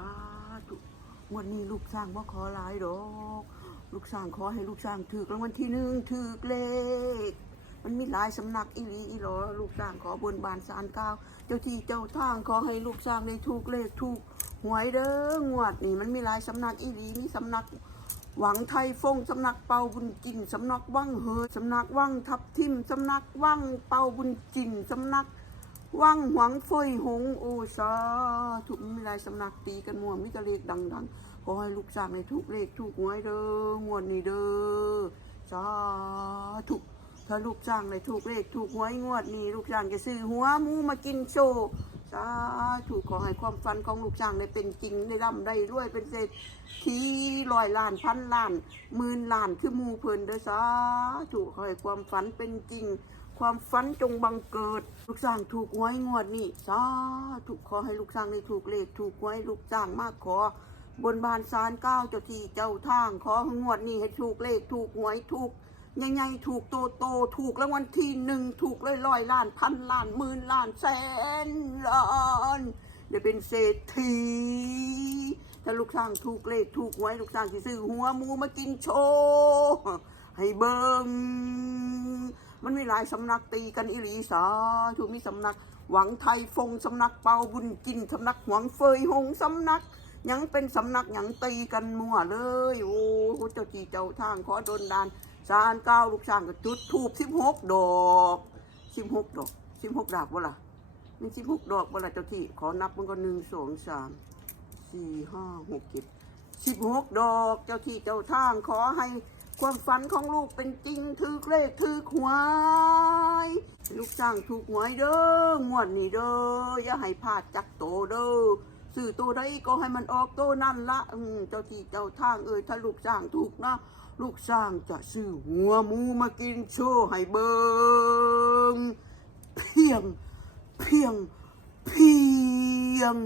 าธุงวันนี้ลูกสร้างว่ขอหลายดอก ลูกสร้างขอให้ลูกสร้างถือรางวัลที่หนึ่งถือเลข มันมีหลายสำนักอีหลีอีหลอลูกสร้างขอบนบานสารกล่าวเจ้าที่เจ้าทางขอให้ลูกสร้างได้ถูกเลขถูกหวยเด้องวดนี่มันมีหลายสำนักอีหลีนี่สำนักหวังไทยฟงสำนักเป่าบุญจินสำนักวังเฮอสำนักวังทับทิมสำนักวังเป่าบุญจินสำนัก วังหวังเฟยหงโอสาถูกมีลายสำนักตีกันมั่วมิตรเลขดังๆ ขอให้ลูกสร้างในทุกเลขทุกหวยเด้องวดนี้เด้อสาธุถ้าลูกสร้างในทุกเลขทุกหวยงวดนี้ลูกสร้างจะซื้อหัวหมูมากินโชว์สาธุขอให้ความฝันของลูกสร้างได้เป็นจริงได้ร่ำได้รวยเป็นเศรษฐีร้อยล้านพันล้านหมื่นล้านคือมูเพลินเด้อสาธุขอให้ความฝันเป็นจริง ความฝันจงบังเกิด ลูกสร้างถูกหวยงวดนี้สาธุขอให้ลูกสร้างได้ถูกเลขถูกหวยลูกสร้างมากขอบนบานสารเก้าเจ้าที่เจ้าทาง ขอหงวดนี้ให้ถูกเลขถูกหวยถูกใหญ่ๆถูกโตโตถูกรางวัลที่หนึ่งถูกร้อยร้อยล้านพันล้านหมื่นล้านแสนล้านได้เป็นเศรษฐีถ้าลูกสร้างถูกเลขถูกหวยลูกสร้างสิซื้อหัวหมูมากินโชว์ให้เบิง มันมีหลายสำนักตีกันอิหลีสาถูกมีสำนัก หวังไทยฟงสำนักเปาบุญกินสำนักหวังเฟยหงสำนักยังเป็นสำนักยังตีกันมั่วเลย โอ้โหเจ้าจีเจ้าทางขอโดนดานสารเก้าลูกช้างก็จุดทูบสิบหกดอกสิบหกดอกสิบหกดาบวะล่ะมีสิบหกดอกวะล่ะเจ้าที่ขอนับมันก็หนึ่งสองสามสี่ห้าหกเจ็ดสิบหกดอกเจ้าที่เจ้าทางขอให้ ความฝันของลูกเป็นจริงถือเลขถือหวยลูกสร้างถูกหวยเด้องวดนี้เด้ออย่าให้พลาดจักโตเด้อสื่อตัวใดก็ให้มันออกโตนั่นละอืเจ้าที่เจ้าทางเอ่ยถ้าลูกสร้างถูกนะ ลูกสร้างจะซื้อหัวหมูมากินโชว์ให้เบิงเพียง เพียง เพียง